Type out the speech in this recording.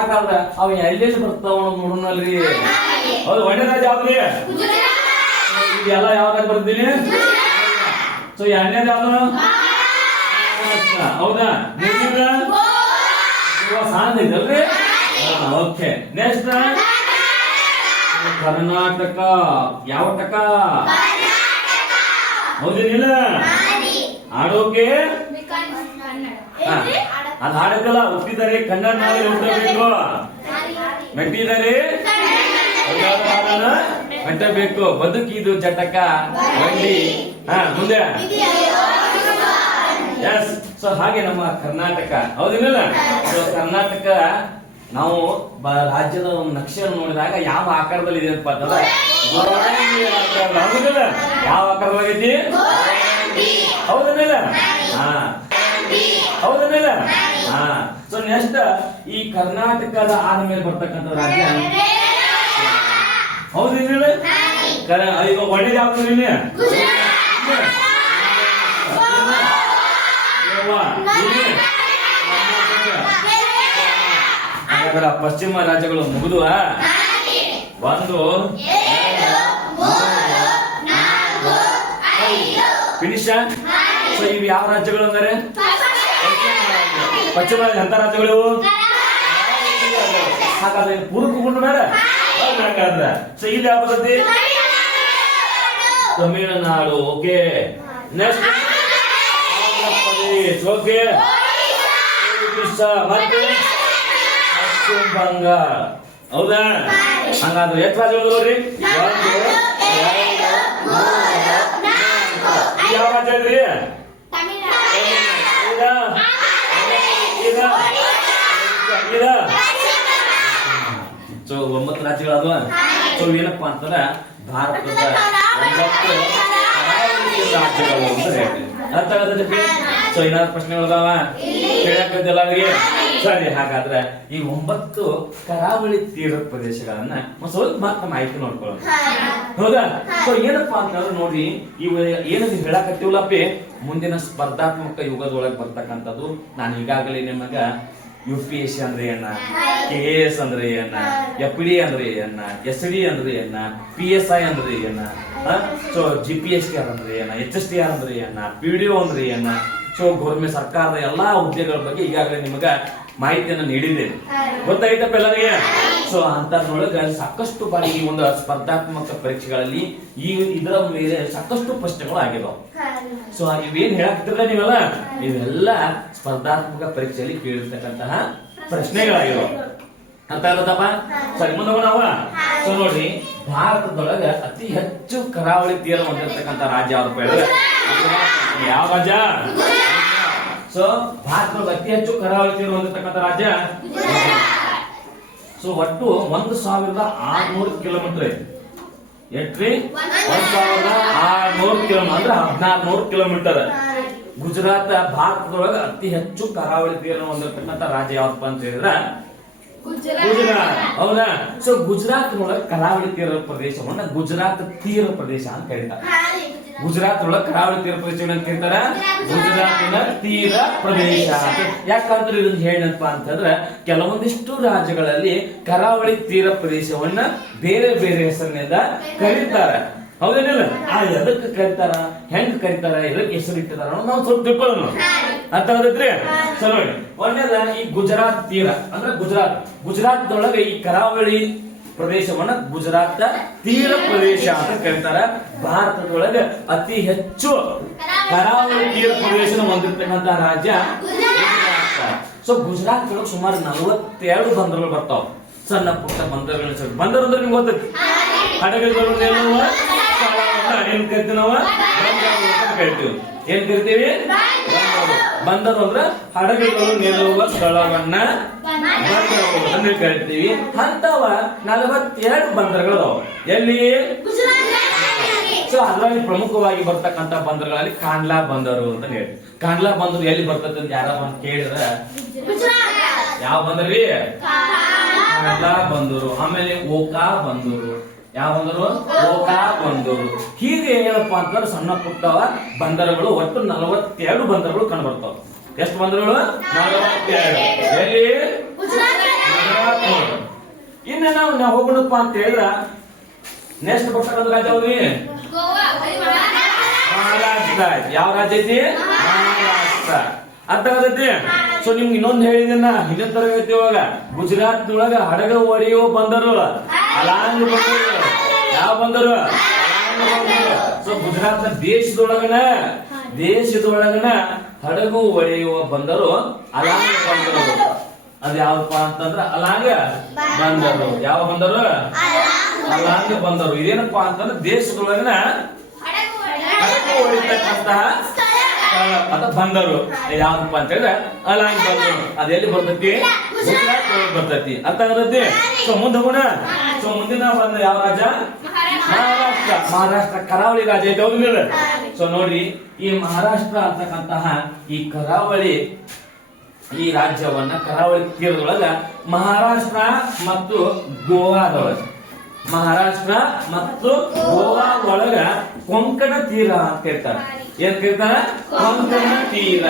ಹಾಗಾದ್ರೆ ಅವ ಎಲ್ಲೆಲ್ಲಿ ಬರ್ತಾವ ನೋಡೋಣಲ್ರಿ. ಹೌದು, ಒಂದೇ ರಾಜ್ಯ ಯಾವ್ದ್ರಿ? ಇದೆಲ್ಲ ಯಾವ್ದಾಗ ಬರ್ತೀನಿ. ಸೊ ಎರಡನೇದು ಯಾವ್ದು? ಹೌದಾ? ಸಾಂದ್ ಐತಲ್ರಿ. Okay, next Karnataka. ಯಾವ ಟಕ? ಹೌದೇನಿಲ್ಲ? ಆಡೋಕೆ ಅದ್ ಹಾಡಕ್ಕಲ್ಲ, ಹುಟ್ಟಿದ್ದಾರೆ ಕನ್ನಡ ನಾಡಲ್ಲಿ ಹುಟ್ಟಬೇಕು, ಮೆಟ್ಟಿದ್ದಾರೆ ಮೆಟ್ಟಬೇಕು, ಬದುಕಿದು ಜಟಕ ಬಂಡಿ. ಮುಂದೆ ಎಸ್. ಸೊ ಹಾಗೆ ನಮ್ಮ ಕರ್ನಾಟಕ, ಹೌದಿಲ್ಲ? ಸೊ ಕರ್ನಾಟಕ ನಾವು ರಾಜ್ಯದ ಒಂದು ನಕ್ಷೆ ನೋಡಿದಾಗ ಯಾವ ಆಕಾರದಲ್ಲಿ ಇದೆ ಅಂತಂದ್ರೆ ಹೌದಿಲ್ಲ? ಯಾವ ಆಕಾರದಾಗೈತಿ? ಹೌದನ್ನಿಲ್ಲ? ಹೌದನ್ನಿಲ್ಲ? ಸೊ ನೆಕ್ಸ್ಟ್ ಈ ಕರ್ನಾಟಕದ ಆದ್ಮೇಲೆ ಬರ್ತಕ್ಕಂಥ ರಾಜ್ಯ ಹೌದಿಲ್ಲ? ಈಗ ಒಳ್ಳೆ ಯಾವ್ದು ಇಲ್ಲಿ? ಪಶ್ಚಿಮ ರಾಜ್ಯಗಳು ಮುಗಿದು 1 ಫಿನಿಶ್. ಸೊ ಇವು ಯಾವ ರಾಜ್ಯಗಳು ಅಂದರೆ ಪಶ್ಚಿಮ ಎಂತ ರಾಜ್ಯಗಳು? ಹಾಗಾದ್ರೆ ಪೂರ್ವಕೊಂಡು ಬೇಡ. ಸೊ ಇಲ್ಲಿ ಯಾವ ಬರುತ್ತೆ? Tamil Nadu. Okay, next Andhra Pradesh. Okay, ಮತ್ತೆ ಪಶ್ಚಿಮ ಬಂಗಾಳ. ಹೌದಾ? ಹಂಗಾದ್ರೆ ಎಷ್ಟು ರಾಜ್ಯಗಳು ನೋಡ್ರಿ? 1 2 3 ಯಾವ ರಾಜ್ಯ ಇದ್ರಿ? ಸೊ 9 ರಾಜ್ಯಗಳಾದ್ವ. ಸೊ ಏನಪ್ಪಾ ಅಂತಂದ್ರೆ ಭಾರತದ 9 ರಾಜ್ಯಗಳು ಅಂತ ಹೇಳ್ತೀವಿ. ಅರ್ಥ ಆಗತ್ತೆ? ಸೊ ಏನಾದ್ರು ಪ್ರಶ್ನೆಗಳದಾವ ಕೇಳಕ್ಕಿದ್ದಲ್ಲ ಅವರಿಗೆ? ಸರಿ, ಹಾಗಾದ್ರೆ ಈ 9 ಕರಾವಳಿ ತೀರ ಪ್ರದೇಶಗಳನ್ನ ಸ್ವಲ್ಪ ಮಾತ್ರ ಮಾಹಿತಿ ನೋಡ್ಕೊಳ್ಳೋಣ. ಹೌದಾ? ಸೊ ಏನಪ್ಪಾ ಅಂತಂದ್ರೆ ನೋಡಿ, ಇವು ಏನದು ಹೇಳಕತ್ತೀವಲ್ಲಪ್ಪಿ, ಮುಂದಿನ ಸ್ಪರ್ಧಾತ್ಮಕ ಯುಗದೊಳಗೆ ಬರ್ತಕ್ಕಂಥದ್ದು. ನಾನು ಈಗಾಗಲೇ ನಿಮಗ UPSC ಅಂದ್ರೆ ಏನ, KS ಅಂದ್ರೆ ಏನ, FD ಅಂದ್ರೆ ಏನ, SD ಅಂದ್ರೆ ಏನ, PSI ಅಂದ್ರೆ ಏನ, ಸೊ GPSTR ಅಂದ್ರೆ ಏನ, HSTR ಅಂದ್ರೆ ಏನ, PDO ಅಂದ್ರೆ ಏನ, ಸೊ ಗೌರ್ಮೆಂಟ್ ಸರ್ಕಾರದ ಎಲ್ಲಾ ಹುದ್ದೆಗಳ ಬಗ್ಗೆ ಈಗಾಗಲೇ ನಿಮಗ ಮಾಹಿತಿಯನ್ನು ನೀಡಿದ್ದೇನೆ. ಗೊತ್ತಾಯ್ತಪ್ಪ ಎಲ್ಲರಿಗೆ? ಸೊ ಅಂತದ್ರೊಳಗ ಸಾಕಷ್ಟು ಬಾರಿ ಈ ಒಂದು ಸ್ಪರ್ಧಾತ್ಮಕ ಪರೀಕ್ಷೆಗಳಲ್ಲಿ ಇದರ ಮೇಲೆ ಸಾಕಷ್ಟು ಪ್ರಶ್ನೆಗಳು ಆಗಿದಾವ. ಸೊ ಇವೇನ್ ಹೇಳಕ್ತಿರಲ್ಲ ನೀವೆಲ್ಲ, ಇವೆಲ್ಲ ಸ್ಪರ್ಧಾತ್ಮಕ ಪರೀಕ್ಷೆಯಲ್ಲಿ ಕೇಳಿರ್ತಕ್ಕಂತಹ ಪ್ರಶ್ನೆಗಳಾಗಿದಾವ. ಅಂತ ಇರುತ್ತಪ್ಪ. ಸರಿ, ಮುಂದೆ ನಾವು ಸೊ ನೋಡ್ರಿ, ಭಾರತದೊಳಗ ಅತಿ ಹೆಚ್ಚು ಕರಾವಳಿ ತೀರ ಹೊಂದಿರತಕ್ಕಂತ ರಾಜ್ಯ ಯಾವ್ದಪ್ಪ ಹೇಳಿದ್ರೆ ಯಾವ ರಾಜ್ಯ? ಸೊ ಭಾರತದೊಳಗೆ ಅತಿ ಹೆಚ್ಚು ಕರಾವಳಿ ತೀರ ಹೊಂದಿರತಕ್ಕಂತ ರಾಜ್ಯ. ಸೊ ಒಟ್ಟು 1600 ಕಿಲೋಮೀಟರ್ ಐತಿ. ಎಷ್ಟ್ರಿ? 1600 ಕಿಲೋಮೀಟರ್ ಅಂದ್ರೆ 1600 ಕಿಲೋಮೀಟರ್. ಗುಜರಾತ್ ಭಾರತದೊಳಗ ಅತಿ ಹೆಚ್ಚು ಕರಾವಳಿ ತೀರ ಹೊಂದಿರತಕ್ಕಂತ ರಾಜ್ಯ ಯಾವಪ್ಪ ಅಂತ ಹೇಳಿದ್ರೆ ಗುಜರಾತ್. ಹೌದಾ? ಸೊ ಗುಜರಾತ್ ನೊಳಗೆ ಕರಾವಳಿ ತೀರ ಪ್ರದೇಶವನ್ನ ಗುಜರಾತ್ ತೀರ ಪ್ರದೇಶ ಅಂತ ಕರೀತಾರೆ. ಗುಜರಾತ್ ಒಳಗೆ ಕರಾವಳಿ ತೀರ ಪ್ರದೇಶ ಅಂತ ಕರೀತಾರ, ಗುಜರಾತಿನ ತೀರ ಪ್ರದೇಶ ಅಂತ. ಯಾಕಂದ್ರೆ ಇದನ್ನ ಏನಪ್ಪಾ ಅಂತಂದ್ರೆ ಕೆಲವೊಂದಿಷ್ಟು ರಾಜ್ಯಗಳಲ್ಲಿ ಕರಾವಳಿ ತೀರ ಪ್ರದೇಶವನ್ನ ಬೇರೆ ಬೇರೆ ಹೆಸರಿನಿಂದ ಕರೀತಾರೆ. ಹೌದೇನಿಲ್ಲ? ಎದಕ್ಕೆ ಕರೀತಾರ, ಹೆಂಗ್ ಕರೀತಾರ, ಎದಕ್ಕೆ ಹೆಸರು ಇಟ್ಟಿದಾರ ನಾವು ಸ್ವಲ್ಪ ತಿಳ್ಕೊಳ್ಳೋಣ. ಅರ್ಥ ಆಗತ್ರಿ? ಸರಿ ನೋಡಿ, ಒಂದೇದ ಈ ಗುಜರಾತ್ ತೀರ ಅಂದ್ರೆ ಗುಜರಾತ್ ಒಳಗೆ ಈ ಕರಾವಳಿ ಪ್ರದೇಶವನ್ನ ಗುಜರಾತ್ ತೀರ ಪ್ರದೇಶ ಅಂತ ಕರೀತಾರ. ಭಾರತದೊಳಗೆ ಅತಿ ಹೆಚ್ಚು ಕರಾವಳಿ ತೀರ ಪ್ರದೇಶ ಹೊಂದಿರತಕ್ಕಂತ ರಾಜ್ಯ ಗುಜರಾತ್. ಸೊ ಗುಜರಾತ್ ಒಳಗೆ ಸುಮಾರು 42 ಬಂದರುಗಳು ಬರ್ತಾವ. ಸಣ್ಣ ಪುಟ್ಟ ಬಂದರುಗಳು. ಬಂದರು ಅಂದ್ರೆ ನಿಮ್ಗೆ ಗೊತ್ತೈತಿ, ಹಡಗುಗಳು ನಿಲ್ಲುವ ಸ್ಥಳವನ್ನ ಏನ್ ಕರಿತೀವಿ ನಾವು? ಕರಿತೀವಿ. ಏನ್ ಕರಿತೀವಿ? ಬಂದರು ಅಂದ್ರೆ ಹಡಗುಗಳು ನಿಲ್ಲುವ ಸ್ಥಳವನ್ನ ಬಂದರು ಅಂತ ಕರಿತೀವಿ. ಅಂತವ 42 ಬಂದರುಗಳು ಅದಾವ. ಎಲ್ಲಿ? ಸೊ ಅದರಲ್ಲಿ ಪ್ರಮುಖವಾಗಿ ಬರ್ತಕ್ಕಂತ ಬಂದರುಗಳಲ್ಲಿ ಕಾಂಡ್ಲಾ ಬಂದರು ಅಂತ ಹೇಳಿ. ಕಾಂಡ್ಲಾ ಬಂದರು ಎಲ್ಲಿ ಬರ್ತದೆ ಅಂತ ಯಾರ ಕೇಳಿದ್ರೆ ಯಾವ ಬಂದರಿ? ಕಾಂಡ್ಲಾ ಬಂದರು. ಆಮೇಲೆ ಓಕಾ ಬಂದರು. ಯಾವ ಬಂದರು? ಓಕಾ ಬಂದರು. ಹೀಗೆ ಏನಪ್ಪಾ ಅಂತಂದ್ರೆ ಸಣ್ಣ ಪುಟ್ಟ ಬಂದರುಗಳು ಒಟ್ಟು 42 ಬಂದರುಗಳು ಕಂಡು ಬರ್ತಾವ. ಎಷ್ಟು ಬಂದರುಗಳು? 42. ಎಲ್ಲಿ? ಗುಜರಾತ್ ಇನ್ನು ನಾವು ಹೋಗೋಣಪ್ಪ ಅಂತ ಹೇಳಿದ್ರ ನೆಕ್ಸ್ಟ್ ಬರ್ತಕ್ಕಂಥ ರಾಜ್ಯ ಯಾವ್ದ್ರಿ? ಮಹಾರಾಷ್ಟ್ರ. ಯಾವ ರಾಜ್ಯ ಐತಿ? ಮಹಾರಾಷ್ಟ್ರ. ಅರ್ಥ ಆಗತೈತಿ? ಸೊ ನಿಮ್ಗೆ ಇನ್ನೊಂದು ಹೇಳಿದೆನ ಹಿಂದಿನ ತರಗತಿ ಒಳಗ ಗುಜರಾತ್ ಒಳಗ ಹಡಗ ಹೊಡೆಯುವ ಬಂದರು ಅಲಾಂಗ್ ಬಂದರು. ಯಾವ ಬಂದರು? ಸೊ ಗುಜರಾತ್ ದೇಶದೊಳಗನ ಹಡಗು ಹೊಡೆಯುವ ಬಂದರು ಅಲಾಂಗ್ ಬಂದರು. ಅದ್ ಯಾವಪ್ಪ ಅಂತಂದ್ರ ಅಲಾಂಗ್ ಬಂದರು. ಯಾವ ಬಂದರು? ಅಲಾಂಗ್ ಬಂದರು. ಇದೇನಪ್ಪಾ ಅಂತಂದ್ರೆ ದೇಶದೊಳಗನ ಹಡಗು ಹೊಡಿತಕ್ಕಂತಹ ಅದ ಬಂದರು. ಯಾವಪ್ಪ ಅಂತ ಹೇಳಿದ್ರೆ ಅಲಾಂಗ್ ಬಂದರು. ಅದೆಲ್ಲಿ ಬರ್ತೈತಿ? ಗುಜರಾತ್ ಬರ್ತೈತಿ. ಅರ್ಥ ಆಗತೈತಿ? ಸೊ ಮುಂದೆ ಹೋಗೋಣ. ಸೊ ಮುಂದಿನ ಬಂದ ಯಾವ ರಾಜ್ಯ? ಮಹಾರಾಷ್ಟ್ರ. ಮಹಾರಾಷ್ಟ್ರ ಕರಾವಳಿ ರಾಜ್ಯ ಐತೆ. ಹೌದಿಲ್ಲ? ಸೊ ನೋಡ್ರಿ, ಈ ಮಹಾರಾಷ್ಟ್ರ ಅಂತಕ್ಕಂತಹ ಈ ಕರಾವಳಿ ಈ ರಾಜ್ಯವನ್ನ ಕರಾವಳಿ ತೀರದೊಳಗ ಮಹಾರಾಷ್ಟ್ರ ಮತ್ತು ಗೋವಾದೊಳಗ ಗೋವಾ ಒಳಗ ಕೊಂಕಣ ತೀರ ಅಂತ ಹೇಳ್ತಾರೆ. ಏನ್ ಕೇಳ್ತಾರ? ಕೊಂಕಣ ತೀರ.